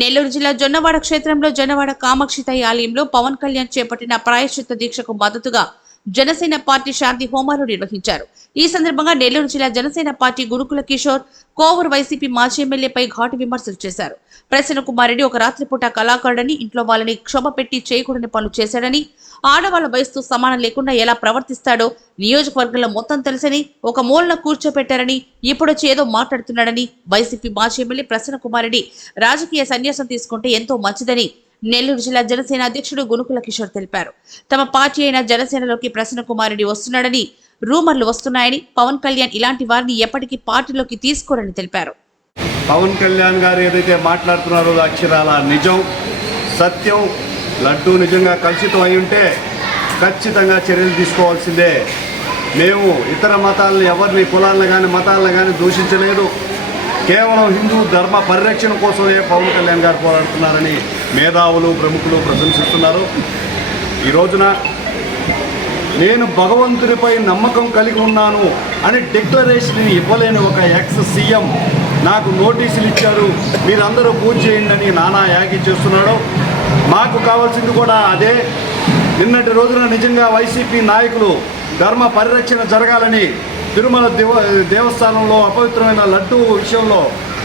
నెల్లూరు జిల్లా జొన్నవాడ క్షేత్రంలో జొన్నవాడ కామాక్షితాయి ఆలయంలో పవన్ కళ్యాణ్ చేపట్టిన ప్రాయశ్చిత్త దీక్షకు మద్దతుగా జనసేన పార్టీ శాంతి హోమాలు నిర్వహించారు. ఈ సందర్భంగా నెల్లూరు జిల్లా జనసేన పార్టీ గురుకుల కిషోర్ కోవూరు వైసీపీ మాజీ ఎమ్మెల్యేపై ఘాటు విమర్శలు చేశారు. ప్రసన్న కుమార్ రెడ్డి ఒక రాత్రిపూట కళాకారుడని, ఇంట్లో వాళ్ళని క్షోభ పెట్టి చేయకూడని పనులు చేశాడని, ఆడవాళ్ల వయసుతో సమానం లేకుండా ఎలా ప్రవర్తిస్తాడో నియోజకవర్గంలో మొత్తం తెలుసని, ఒక మూలన కూర్చోపెట్టారని, ఇప్పుడొచ్చి ఏదో మాట్లాడుతున్నాడని, వైసీపీ మాజీ ఎమ్మెల్యే ప్రసన్న కుమార్ రెడ్డి రాజకీయ సన్యాసం తీసుకుంటే ఎంతో మంచిదని నెల్లూరు జిల్లా జనసేన అధ్యక్షుడు గునుకుల కిషోర్ తెలిపారు. తమ పార్టీ అయిన జనసేనలోకి ప్రసన్న కుమార్ రెడ్డి వస్తున్నాడని రూమర్లు వస్తున్నాయని, పవన్ కళ్యాణ్ ఇలాంటి వారిని ఎప్పటికీ పార్టీలోకి తీసుకోరని తెలిపారు. పవన్ కళ్యాణ్ గారు ఏదైతే మాట్లాడుతున్నారో అక్షరాల నిజం, సత్యం. లడ్డూ నిజంగా కలుషితం అయి ఉంటే ఖచ్చితంగా చర్యలు తీసుకోవాల్సిందే. మేము ఇతర మతాలను ఎవరిని, కులాలను కానీ మతాలను కానీ దూషించలేదు. కేవలం హిందూ ధర్మ పరిరక్షణ కోసమే పవన్ కళ్యాణ్ గారు పోరాడుతున్నారని మేధావులు, ప్రముఖులు ప్రశంసిస్తున్నారు. ఈ రోజున నేను భగవంతుడిపై నమ్మకం కలిగి ఉన్నాను అని డిక్లరేషన్ ఇవ్వలేని ఒక ఎక్స్ సీఎం నాకు నోటీసులు ఇచ్చారు, మీరందరూ పూజ చేయండి అని నానా యాగి చేస్తున్నాడు. మాకు కావాల్సింది కూడా అదే. నిన్నటి రోజున నిజంగా వైసీపీ నాయకులు ధర్మ పరిరక్షణ జరగాలని, తిరుమల దేవస్థానంలో అపవిత్రమైన లడ్డూ విషయంలో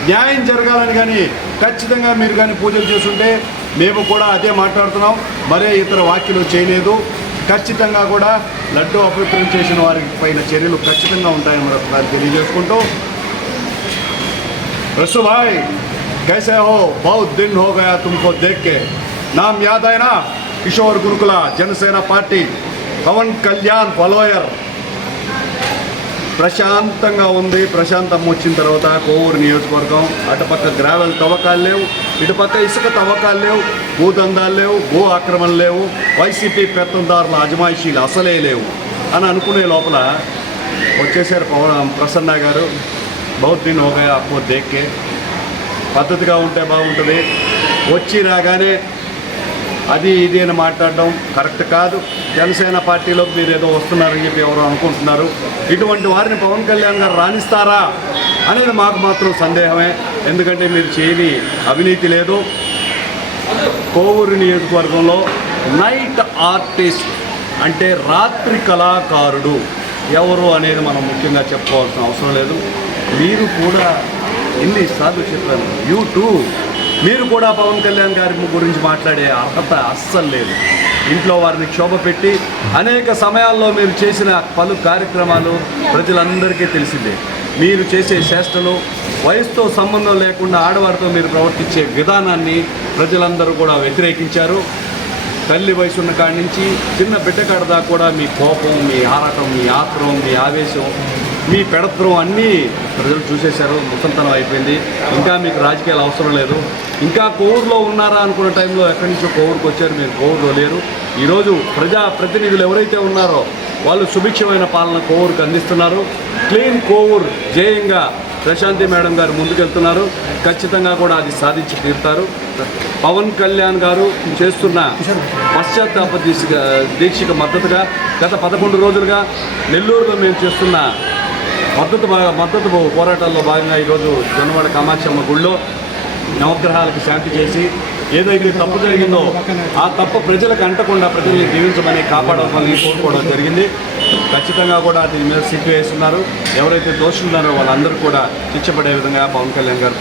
న్యాయం జరగాలని కానీ ఖచ్చితంగా మీరు కానీ పూజలు చేస్తుంటే మేము కూడా అదే మాట్లాడుతున్నాం. మరే ఇతర వ్యాఖ్యలు చేయలేదు. ఖచ్చితంగా కూడా లడ్డూ అపవిత్రం చేసిన వారి పైన చర్యలు ఖచ్చితంగా ఉంటాయని మరొకసారి తెలియజేసుకుంటూ, रसू भाई कैसे हो, बहुत दिन हो गया तुमको देख के. नाम याद है ना, किशोर गुरुकुला जनसेना पार्टी పవన్ కళ్యాణ్ ఫాలోయర్. ప్రశాంతంగా ఉంది. ప్రశాంతం వచ్చిన తర్వాత కోవూరు నియోజకవర్గం అటుపక్క గ్రావెల్ తవ్వకాలు లేవు, ఇటుపక్క ఇసుక తవ్వకాలు లేవు, భూదందాలు లేవు, భూ ఆక్రమణ లేవు, వైసీపీ పెత్తందారుల అజమాయిషీలు అసలే లేవు అని అనుకునే లోపల వచ్చేసారు ప్రసన్న గారు. బహుత్ దిన్ హో గయా ఆప్కో దేఖ్ కే. పద్ధతిగా ఉంటే బాగుంటుంది. వచ్చి రాగానే అది ఇది అని మాట్లాడడం కరెక్ట్ కాదు. జనసేన పార్టీలోకి మీరు ఏదో వస్తున్నారని చెప్పి ఎవరో అనుకుంటున్నారు. ఇటువంటి వారిని పవన్ కళ్యాణ్ గారు రాణిస్తారా అనేది మాకు మాత్రం సందేహమే. ఎందుకంటే మీరు చేయని అవినీతి లేదు. కోవూరు నియోజకవర్గంలో నైట్ ఆర్టిస్ట్ అంటే రాత్రి కళాకారుడు ఎవరు అనేది మనం ముఖ్యంగా చెప్పుకోవాల్సిన అవసరం లేదు. మీరు కూడా ఎన్నిసార్లు చెప్పాను, మీరు కూడా పవన్ కళ్యాణ్ గారి గురించి మాట్లాడే అర్హత అస్సలు లేదు. ఇంట్లో వారిని క్షోభ పెట్టి అనేక సమయాల్లో మీరు చేసిన పలు కార్యక్రమాలు ప్రజలందరికీ తెలిసిందే. మీరు చేసే చేష్టలు, వయసుతో సంబంధం లేకుండా ఆడవారితో మీరు ప్రవర్తించే విధానాన్ని ప్రజలందరూ కూడా వ్యతిరేకించారు. తల్లి వయసు ఉన్న కాడి నుంచి చిన్న బిడ్డ కాడ దాకా కూడా మీ కోపం, మీ ఆరాటం, మీ ఆక్రమం, మీ ఆవేశం, మీ పెడత్రం అన్నీ ప్రజలు చూసేశారు. ముసలితనం అయిపోయింది. ఇంకా మీకు రాజకీయాలు అవసరం లేదు. ఇంకా కోవూరులో ఉన్నారా అనుకున్న టైంలో ఎక్కడి నుంచో కోవూరుకు వచ్చారు. మీరు కోవూరులో లేరు. ఈరోజు ప్రజాప్రతినిధులు ఎవరైతే ఉన్నారో వాళ్ళు సుభిక్షమైన పాలన కోవూరుకు అందిస్తున్నారు. క్లీన్ కోవూరు జయంగా ప్రశాంతి మేడం గారు ముందుకెళ్తున్నారు. ఖచ్చితంగా కూడా అది సాధించి తీరుతారు. పవన్ కళ్యాణ్ గారు చేస్తున్న పశ్చాత్తాప దీక్షకు మద్దతుగా గత 11 రోజులుగా నెల్లూరులో మేము చేస్తున్న మద్దతు పోరాటాల్లో భాగంగా ఈరోజు జొన్నవాడ కామాక్షమ్మ గుళ్ళో నవగ్రహాలకు శాంతి చేసి ఏదైతే తప్పు జరిగిందో ఆ తప్పు ప్రజలకు అంటకుండా ప్రజల్ని దీవించమని కాపాడాలని కోరుకోవడం జరిగింది. ఖచ్చితంగా కూడా దీని మీద సిట్టు వేస్తున్నారు. ఎవరైతే దోషులున్నారో వాళ్ళందరూ కూడా శిక్షపడే విధంగా పవన్ కళ్యాణ్ గారు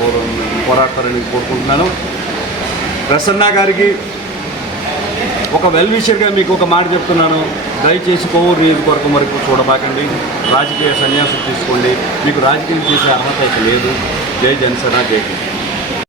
పోరాడతారని కోరుకుంటున్నాను. ప్రసన్న గారికి ఒక వెల్ విషర్గా మీకు ఒక మాట చెప్తున్నాను. దయచేసి కోవూరు నియోజకవర్గం వరకు చూడబాకండి. రాజకీయ సన్యాసం తీసుకోండి. మీకు రాజకీయం చేసే అర్హత అయితే లేదు. జై జనసేన, జై హింద్.